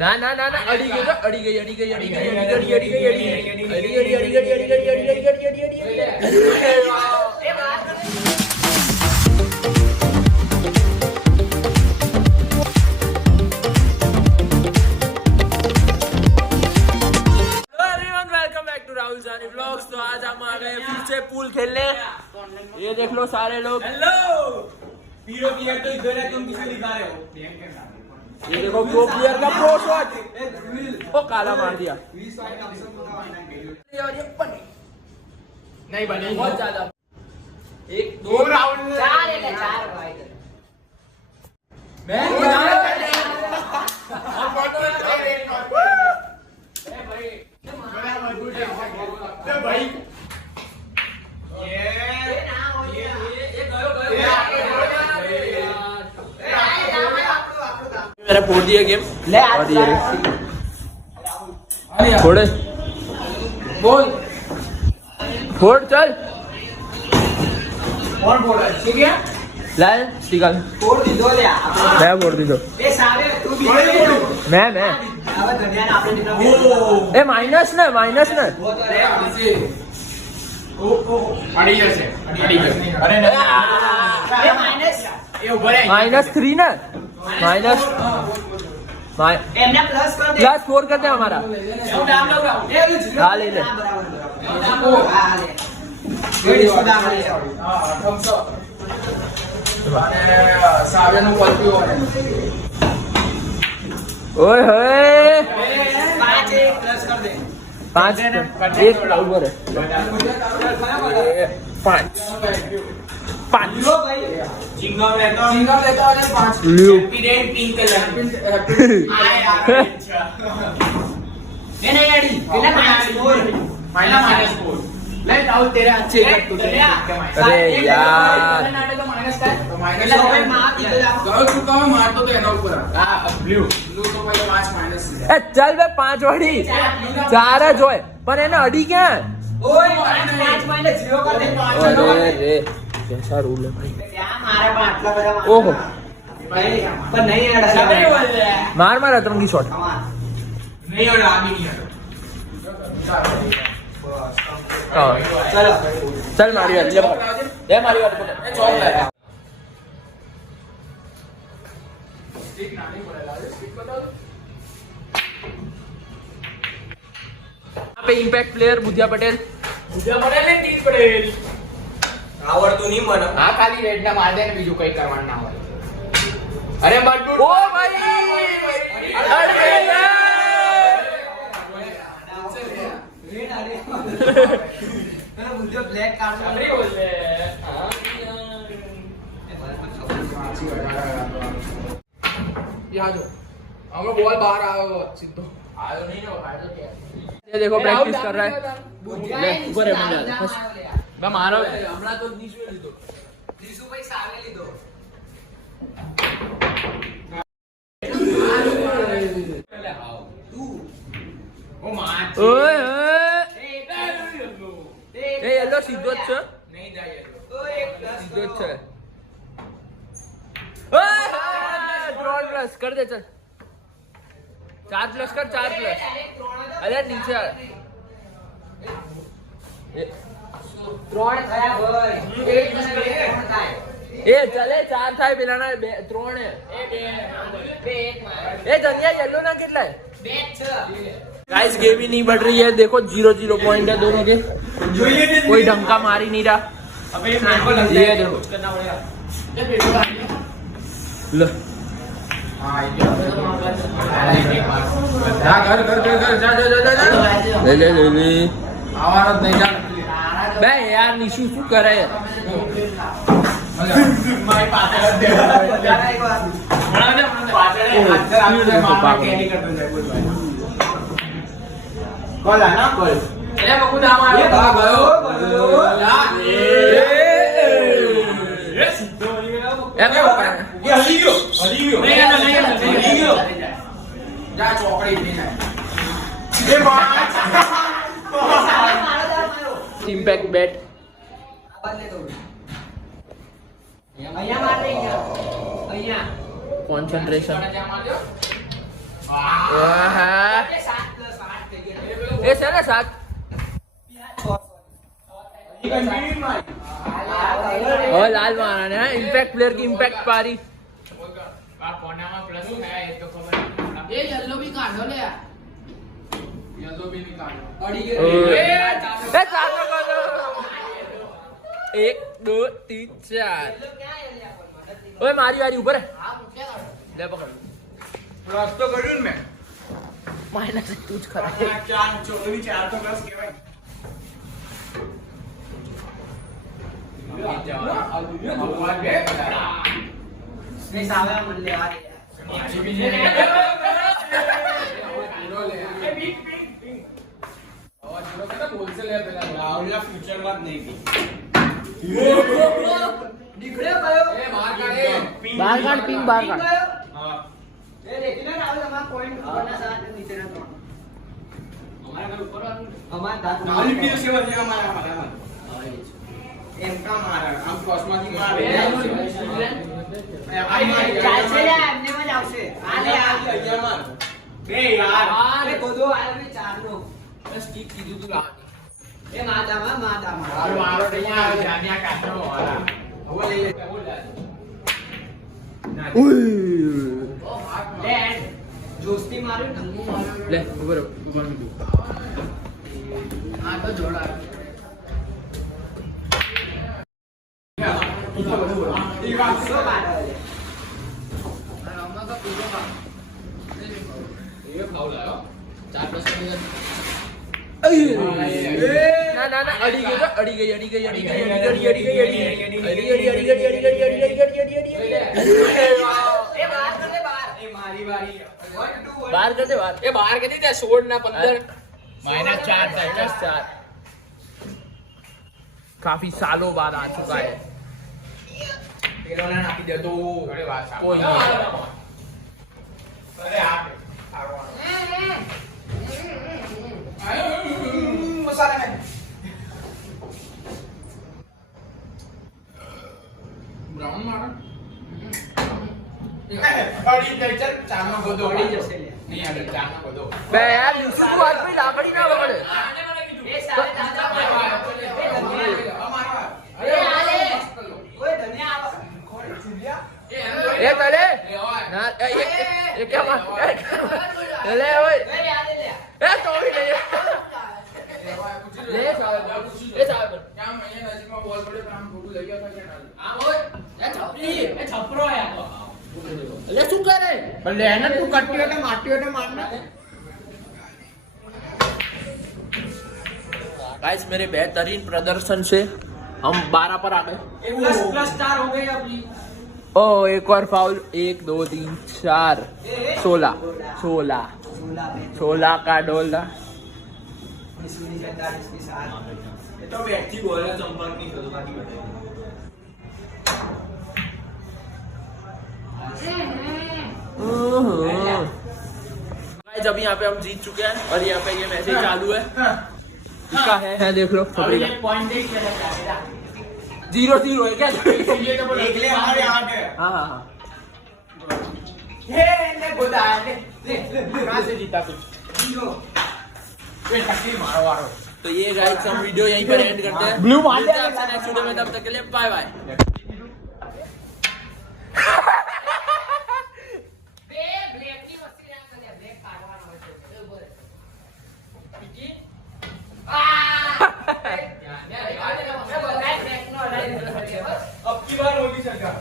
ના ના ના ના અડી ગઈ અડી ગઈ અડી ગઈ અડી ગઈ અડી ગઈ અડી ગઈ राहुल जानी ब्लॉग्स। तो आज हम आ गए फिर से पूल खेलने। ये देख लो सारे लोग। हेलो पीरो प्लेयर तो इधर है, तुम किसे दिखा रहे हो? ये देखो प्रो प्लेयर का प्रो शॉट। ओ काला मार दिया। नहीं बने बहुत ज्यादा। एक दो राउंड चार भाई मैं भाई मेरा फोड़ दिया गेम। ले फोड़े बोल फोड़ चल। कौन बोल रहा है? ठीक है लाए निकाल। फोड़ दी दो ले मैं फोड़ दी दो। ए सारे तू भी मैं अब दुनिया ने आपने जितना ए माइनस ना माइनस ना। वो तो रे ओ अड़ी जैसे अरे ए माइनस ये ऊपर है -3 ना माइनस एमने प्लस कर दे +4 कर दे हमारा। तू डाल लो ए हाँ, ले ले। ये सुधा ले हां थम्स अप અને સાવ્યાનું ક્વોલિટી ઓવર ओए होए 5 प्लस कर दे 5 एक ऊपर है 5 लो भाई जिंगम लेता हूं 5 ल्यू पीरियड पिंक कलर आए यार ये नहीं आड़ी बिना -4 -4 ले राहुल तेरे अच्छे अरे यार तो माइनस का એટલે હવે માર દીધો જાઓ ગયો તું કામ મારતો તો એના ઉપર આ બ્લુ તો ભાઈ 5 માઈનસ છે ए चल बे 5 वाली 4 જ હોય પણ એને અડી ક્યાં? ओए 5 माइनस 0 कर दे 5 अरे रे कैसा रूल है भाई। क्या मारा पर आटला बड़ा मारा ओहो भाई पर नहीं ऐड नहीं बोल रहा है मार मार अतरंगी शॉट। नहीं और आगे नहीं है हाँ चलो चल मारी वाली ले मारी वाली पकड़। चौक है यहाँ पे इम्पैक्ट प्लेयर बुधिया पटेल। પૂજા પડે ને ટીક પટેલ આવડતું નહીં મને આ ખાલી રેડ ના માર દે ને બીજું કઈ કરવાનું ના હોય અરે બટુ ओ भाई अरे मेरा मुझे ब्लैक कार्ड અરે બોલે યાદ હો હમણાં બોલ બહાર આવ્યો સીધો આવ્યો નહીં ને આવ્યો તો क्या ये देखो प्रैक्टिस कर रहा है। ले ऊपर है मंडल मैं मारो હમણાં તો નીચે લીધો जीसू भाई सावे लीधो ઓ માર ओए ओए ए येलो सीधो જ છે નહીં જાય सीधो જ છે। ओए 3 प्लस कर दे चल 4 प्लस कर 4 प्लस। अरे नीचे आ। ત્રણ થયા ભાઈ એક plus બે ત્રણ થાય ए चले 4 થાય પેલાના 3 है। બે એક માં ए ધનિયા येलो ना કેટલા है? બે છ गाइस गेम ही नहीं बढ़ रही है। देखो 0-0 पॉइंट है दोनों के। कोई ढंग का मार ही नहीं रहा। अबे ये मेरे को लग ये जाए देखो। कुछ करना पड़ेगा ये पेट्रोल आ गया लो हां ये जा घर घर घर घर जा जा जा जा ले ले ले ले आवाज नहीं जा बे यार निशु શું કરે? મારી પાછળ દે જરા એક વાર પાછળ હાથ આવી મામા કેરી કરતો જાય બોલ ભાઈ કોલ આ ના કોલ એ બકુ દામ આ ગયો યા એ સીધો વળી ગયો એમ એ હલી ગયો નહીં ગયો જા ચોકડી નહીં જાય એ બાપ ઇમ્પેક્ટ બેટ બદલે દો અહીંયા માર દે અહીંયા કોન્સન્ટ્રેશન. ત્યાં મારજો. વાહ. એ 7+8 થઈ ગયા. એ છે ને 7. હવે લાલ મારા ને ઇમ્પैक्ट प्लेयर की इम्पैक्ट पारी. આ કોનામાં પ્લસ થાય એ તો ખબર નહીં. એ યલો બી કાઢો લે. યલો બી નહીં કાઢો. અડી એ ચાલો કરો. 1 2 3 4. ઓય મારી વારી ઉપર લે પકડ. પ્લસ તો કર્યું ને મેં. માઇનસ તું જ ખરા. 4 તો પ્લસ કહેવાય. નહીં સાવે મને લેવા દે. નીકળ્યો કયો? બહાર કાઢ પિંક બહાર કાઢ. કયો? એ રેગ્યુલર આવે તમારા પોઈન્ટ ઉપરના 7 નીચેના 3. અમારા ઘર ઉપર આવવાનું. અમારા દાંત એમ કામ મારે આમ ક્રોસમાંથી મારે ચાલશે લે, એમને જ આવશે. આ લે આ. બે યાર અરે ગોદો આયો બી 4 નો. સ્ટીક કીધું તું લાવ. એ માદામાં માદામાં. મારો નહીં આવે જાન્યા કાઢો વાળા. હવે લઈ લે બોલ લે. લે જોસ્તી માર્યું ઢંગુ માર્યું. લે ઉપર આ તો જોડા. સો બાર. આમાં તો પૂરો કામ. એ ફાઉલ આવ્યો 4 ના ના ના અડી ગઈ અડી ગઈ અડી ગઈ અડી ગઈ અડી ગઈ અડી ગઈ અડી ગઈ એ બાર કર દે બાર. એ મારી વારી 1 2 बाहर कर दे बाहर. એ બહાર કરી દે 16 ના 15 -4 થાય -4. काफी सालों बाद आ चुका है. પેલોને નાખી દે તો અરે વાત કોઈ નહીં. અરે આ મસાલા નાખ બ્રાઉન મારો અડી જાય ચાલ ચાનો ગોદો અડી જશે લે. નહીં અડે ચાનો ગોદો बे यार यूसुफ को हाथ पे लाकड़ी ना पकड़े. એ સારે દાદા માર્યો. એ ધનિયા. એ આલે. ઓય ધનિયા આવો. ખોડી ચુલિયા. ये करे ना ये क्या मार ले ओए એ આલે લે. ए तो भी नहीं ले साहब ये साहब क्या महीने नजीकમાં બોલ પડે પણ આમ ખોટું લઈ ગયા કે ના આ ઓય એ છપરી એ છપરો આયા તો. ले શું કરે પણ લે ને તું કટ્ટીઓ ને માટીઓ ને માર ના गाइस मेरे बेहतरीन प्रदर्शन से हम 12 पर आ गए. प्लस स्टार हो गई अपनी. ओ एक और फाउल 1 2 3 4 16 16 16 का डोला. 47 की 7. એ તો વ્યક્તિ બોલે સંપર્ક નહીં થતો બાકી બતાવી गाइस अभी यहाँ पे हम जीत चुके हैं और यहाँ पे ये मैसेज चालू है. इसका है देख लो खबरी का. पॉइंट देख लेना चाहेगा. 0-0 है क्या? એકલે અમારે 8 है हाँ हाँ हाँ. हे ले गोदा ले ले कहां से जीता कुछ जीरो. ये टक्की मारो वारो तो ये गाइस हम वीडियो यहीं पर एंड करते हैं. Blue मार मिलते हैं दिया. आपसे नेक्स्ट वीडियो में. तब तक के लिए बाय बाय. બે બ્લેક ની વસ્તી ના કરે બ્લેક કાઢવાનો હોય છે બરોબર. પીકી આ યાર યાર બ્લેક નો લઈ. अब की बार होगी सरकार